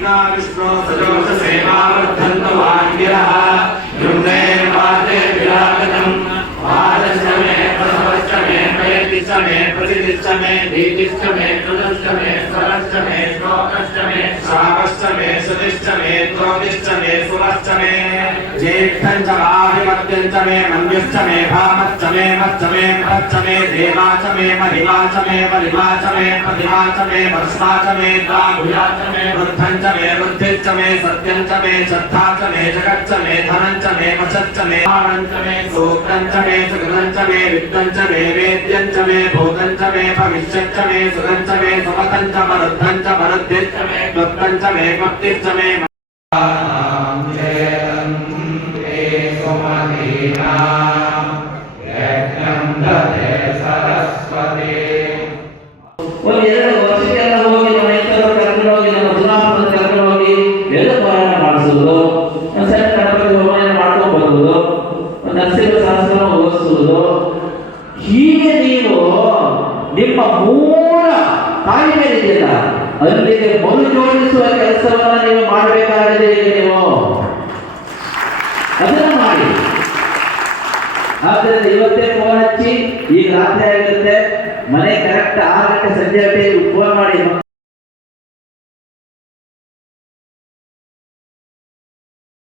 विष्णु सजोषसे मावर्धन्तु वाङ्गिरः युम्ने वाते विराजतम् वादश्च मे प्रसवश्च मे प्रयतिश्च मे प्रतिदिश्च मे धीतिश्च मे कृतश्च मे स्वरश्च मे श्लोकश्च मे श्रावश्च मे सुतिश्च मे द्रोदिश्च मे सुरश्च मे ज्येष्ठं च वाभिमत्यं च मे मन्युश्च मे भामश्च मे मश्च मे महश्च मे देवा च मे महिमा च मे वलिमा च मे प्रतिमा च मे वर्ष्मा च मे द्वाभुजा च मे वृद्धं च मे वृद्धिश्च मे सत्यं च मे श्रद्धा च मे जगच्च मे धनं च मे वशश्च मे मानं च मे सूत्रं च मे सुगुणं च मे विद्वं च मे वेद्यं च मे भूतं च मे भविष्यं च मे सुगं च मे सुमतं च वरुद्धं च वरुद्धिश्च मे क्लुप्तं च मे क्लुप्तिश्च मे ಒಂದೆರಡು ವರ್ಷಕ್ಕೆಲ್ಲ ಹೋಗಿ ನಮ್ಮ ಹೆಸರು ಕರ್ಕೊಂಡು ಹೋಗಿ ನಮ್ಮ ಜುನಾಪುರ ಕರ್ಕೊಂಡು ಹೋಗಿ ಎಲ್ಲ ಪಾರಾಯಣ ಮಾಡಿಸುವುದು ಒಂದು ಸಣ್ಣ ಗಣಪತಿ ಹೋಮನ ಮಾಡ್ಕೊಂಡು ಬರುವುದು ಒಂದು ನರಸಿಂಹ ಸಹಸ್ರ ಓದಿಸುವುದು ಹೀಗೆ ನೀವು ನಿಮ್ಮ ಮೂಲ ತಾಳ್ಮೆ ಇದೆಯಲ್ಲ ಅಲ್ಲಿಗೆ ಮರು ಜೋಡಿಸುವ ಕೆಲಸವನ್ನ ನೀವು ಮಾಡಬೇಕಾಗಿದೆ ಈಗ ನೀವು ಅದನ್ನ ಮಾಡಿ. ಆದ್ದರಿಂದ ಇವತ್ತೇ ಫೋನ್ ಹಚ್ಚಿ ಈಗ ರಾತ್ರಿ ಆಗಿರುತ್ತೆ ಮನೆ ಕರೆಕ್ಟ್ 6 ಗಂಟೆ ಸಂಜೆ ಗಂಟೆ ಫೋನ್ ಮಾಡಿ